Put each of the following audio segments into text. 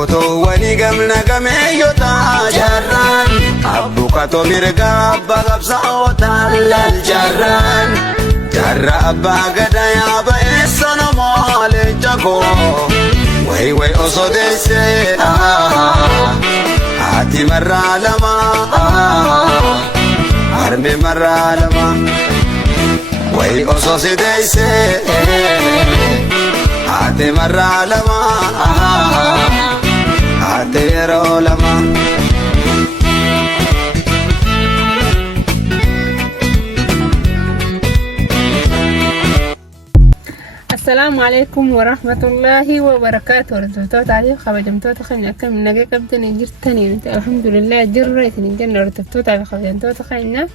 Goto wali gamna gameeyota jarran abbukato mirga bagabsa otal lal jarran jarra abba gada ya ba esano mole jago way osodese ati maralama arme maralama way osodese ati maralama ati rolama السلام عليكم ورحمة الله وبركاته. ورتبتوت عليه خبجمتوت خلنا كم نجي قبضني جرتني الحمد لله جريتني الجنة. ورتبتوت عليه خبجمتوت خلنا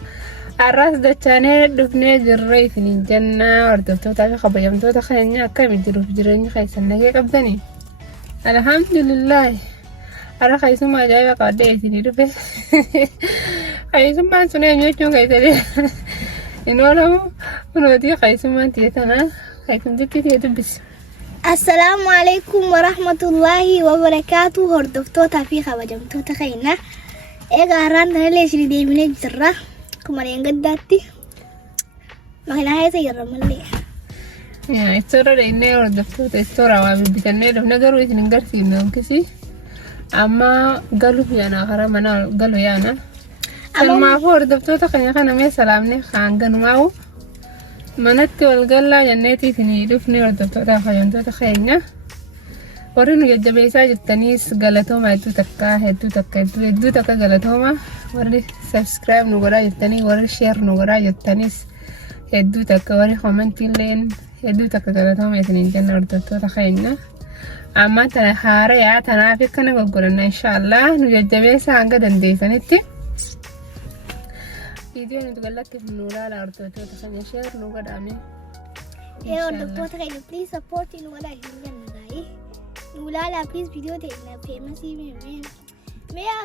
الراس ده تاني دفني جريتني الجنة. ورتبتوت عليه خبجمتوت خلنا كم جروف جرني خيس نجي قبضني الحمد لله. أنا خيس ما جاي قاديتني ربي خيس ما سنين يوتيوب كيتري إنه لو ودي خيس ما تيتنا. السلام عليكم ورحمة الله وبركاته. هردفتوتا في خبجمتوتا خينا إيجا هران ليش دي من الجرة كما ينقداتي ما هنا هاي سيرة ملي يا الصورة لإني هردفتوتا الصورة وابتني لو نقروا يتنقر سينهم كسي أما قالوا يانا غرامنا قالوا يانا سلما هردفتوتا خينا مي سلامني خان قنو معو manatti walgalla janneetii isinii dhufne hordoftoota fayyamtoota keenya warri nu jajjabeessaa jirtanis galatooma hedduu takka galatooma. warri subscribe nu godhaa jirtanii warri share nu godhaa jirtanis hedduu takka warri commentiilleen hedduu takka galatooma isiniin jenna hordoftoota keenya. amma tana haara'aa tanaaf akkana goggoranna inshaallah nu jajjabeessaa hanga dandeessanitti. فيديو نتقلك في النولا أرتوتو تخلي شير نوقد آمين. يا دكتور تخلي please support النولا جنجن ناي. نولا لا please فيديو تيجنا famous مين. ميا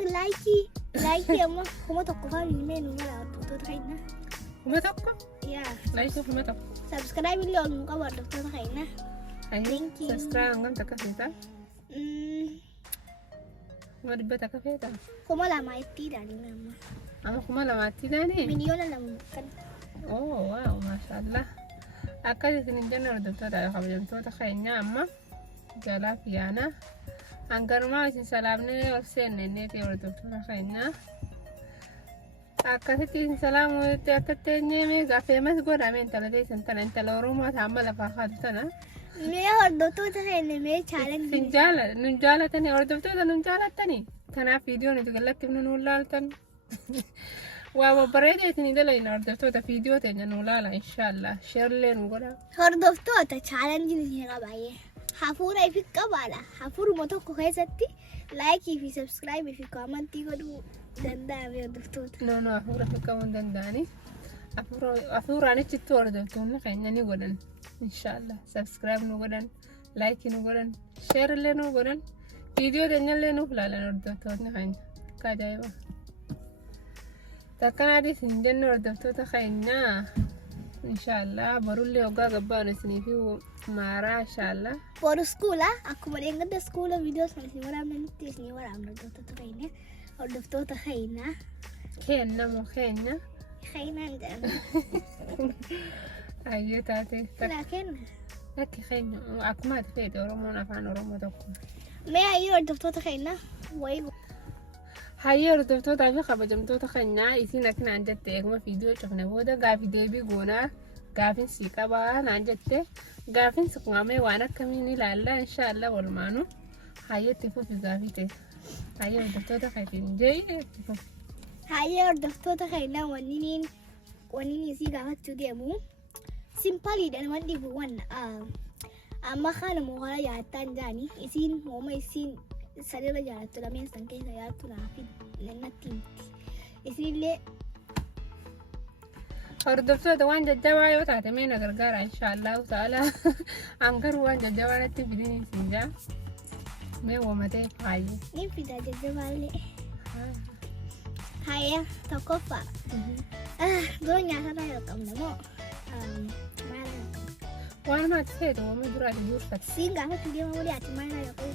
لايكي أما كم تقفل مين نولا دكتور تخلينا. كم تقف؟ يا. لايك كم تقف؟ subscribe اللي أول مقابل دكتور تخلينا. Thank you. subscribe أنكم تكفيتا. ما ربنا تكفيتا. كم لا ما يتير علينا أما. أما كم لا ما تداني. مليون لا ممكن. أوه واو ما شاء الله. أكيد سنجنا ردبتوا على خبرتوا تخيلنا أما جلا فيانا. أنكر ما يصير سلامنا وسين نيتي ردبتوا تخيلنا. أكيد سلام وتأتتني ميجا فيمس قرا من تلاتة سنتنا أنت لو روما تعمل فخذتنا. ميا ردبتوا تخيلنا ميا challenge. نجالة تاني ردبتوا نجالة تاني. كنا فيديو نتقلك من نولال تاني. وبريدة تنيدلا ينردفتوتا فيديو تنجنولالا إن شاء الله شير لين وقولا هردفتوتا challenge نهيغا بايه حفورة في قبالة حفورة متوقع خيستي لايكي في سبسكرايب في كومنتي قدو دندامي هردفتوتا نو أفورة في كومن دنداني أفورة عني تتو هردفتونا خيناني قولن إن شاء الله سبسكرايب نقولن لايكي نقولن شير لين نقولن فيديو تنجن لين وفلالا هردفتونا خين كاجايبا تكنا دي سنجن وردفتوتا خينا إن شاء الله برولي وقا قبانا سنفيو مارا إن شاء الله بورو سكولا أكو مريم قد سكولا فيديو سنسي ورا من تسني ورا من وردفتوتا خينا وردفتوتا خينا خينا مو خينا عندنا أيوة تاتي لكن لكي خينا أكما تفيد ورمونا فان ورمو تقوم ما أيوة وردفتوتا خينا ويقو هاي هردفتوتا في خبجمتوتا خينا إسينا كنا عندت إيقما فيديو شفنا بودا غافي ديبي قونا غافين سيكا بان عندت غافين سقوامي وانا كميني لالا إن شاء الله والمانو هاي تفو في غافي تي هاي هردفتوتا خيتين جاي تفو هاي هردفتوتا خينا ونيني سي غافت ديمو سيمبالي دان وندي بوان أما خانا موغالا يعتان جاني إسين موما إسين سالي جالتو لمن سانكي سياتو نافي لنا تيمتي إسيلي هردفتوتا وان ججاوايو تاتمينا غرغارا إن شاء الله تعالى أنكر وان ججاوانا تبدين سنجا مي ومتي هاي نفي دا ججاوالي هاي تقفى دون ياسنا يقوم نمو وانا ما تفيد وما برا تجور فت سين قاعدة تدي ما ولي أتمنى يقول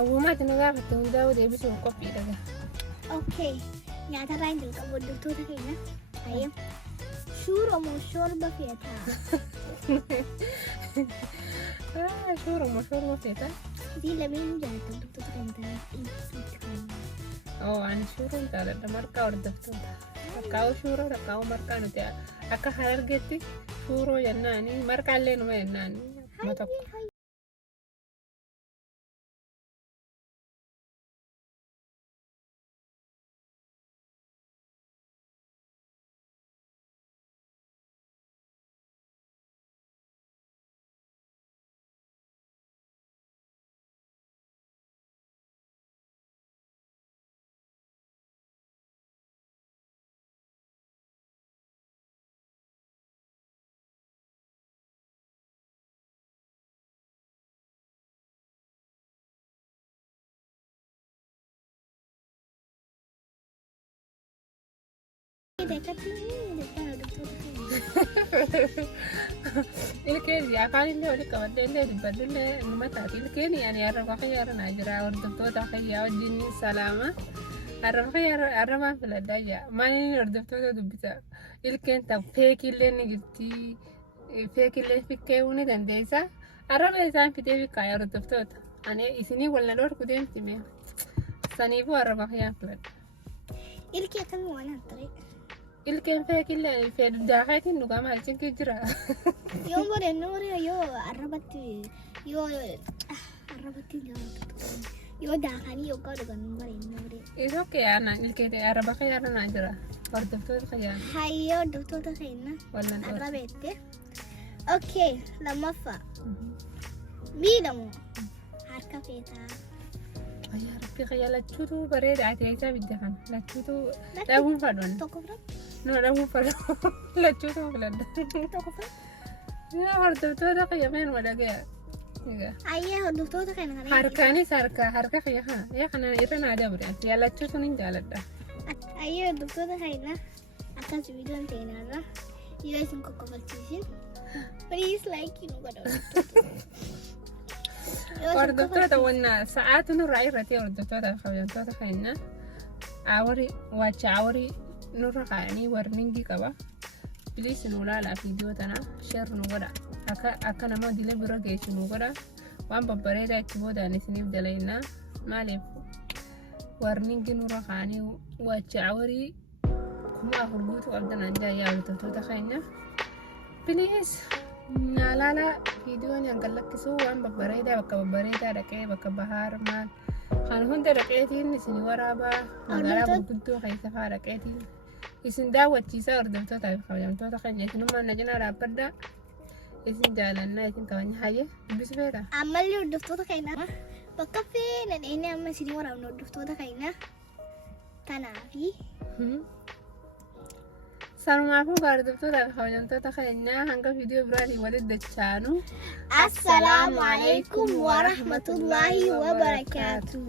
أول ما تنقافت وداود يبسوا الكوفي ده. اوكي نعتبر عند القبو الدكتور هنا. ايوه شوربة مو شوربة فيها شوربة مشهورة فيها. دي لمين جاية الدكتور هنا. أنا شوربة انت على مركا وردفتو. ركاو شوربة ركاو مركا نتاع. أكا حرر جتي شوربة يناني مركا لين ما يناني. ما تك. ilkeen afaan illee oli qabadde illee dubbadde illee numa taati ilkeen yani arraba xiyyaarana jira hordoftoota xiyyaa wajjin salaama arraba xiyyaara arrabaan filadhaa jira maaliin hordoftoota dubbisa ilkeen ta feekillee ni jirti feekillee fikkeewuu ni dandeessa arraba isaan fitee fikkaaya hordoftoota ani isinii walna dhorku deemti mee saniifuu arraba xiyyaan filadha ilkee kamii waan antare ilkeen feekillee daafatiin dhugaa maal cinqii jira yoo bore noore yoo arrabatti yoo daakanii yookaan dhugan bare noore is okay ana ilkeen arraba xiyyaarana jira hordoftoota xiyyaana hayyoo hordoftoota keenya wallan arrabeette okay lammaffaa miidhamu harka feetaa ayyaa rabbi xiyyaa lachuutu bareeda ati eessaa bidda kan lachuutu dhabuun fadhoon tokko fira no dhabuun fadhoon lachuutu filadha tokko fira yaa hordoftoota qiyyameen wadhagaya ayyee hordoftoota keenya kana harkaanis harka qiyya kana yaa kana irra naa dabre ati yaa lachuutu nin jaaladha ayyee hordoftoota keenya akkas viidiyoon teenarra yoo isin kokkofalchiisin please like nu godha hordoftoota wanna sa'aatu nurraa irratti hordoftoota kabajamtoota keenya awari wacha awari nurra kaayanii warningii qaba please nu ilaalaa viidiyoo tana share nu godha akka nama dila bira geessu nu godha waan babbareedaa itti boodaan isiniif dalaynaa maaliif warningii nurra kaayanii wacha awari kuma afur guutu qabdanaan jaayyaa hordoftoota keenya please naalala viidiyoon hangan lakkisuu waan babbareedaa bakka babbareedaa dhaqee bakka bahaar maal kan hunda dhaqeetiin isin waraabaa magaalaa gurguddoo keessa faa dhaqeetiin isin daawwachiisaa hordoftoota fi kabajamtoota keenya isinummaan na cinaa dhaabbadhaa isin jaalannaa isin kabanya hayyee dubbisu feeta ammallee hordoftoota keenya bakka feena dheennee amma isin waraabna hordoftoota keenya tanaafi sanumaafuu hordoftoota fi kabajamtoota keenyaa hanga viidiyoo biraatiin walitti dachaanu assalaamu alaykum wa rahmatullaahi wa barakaatuh.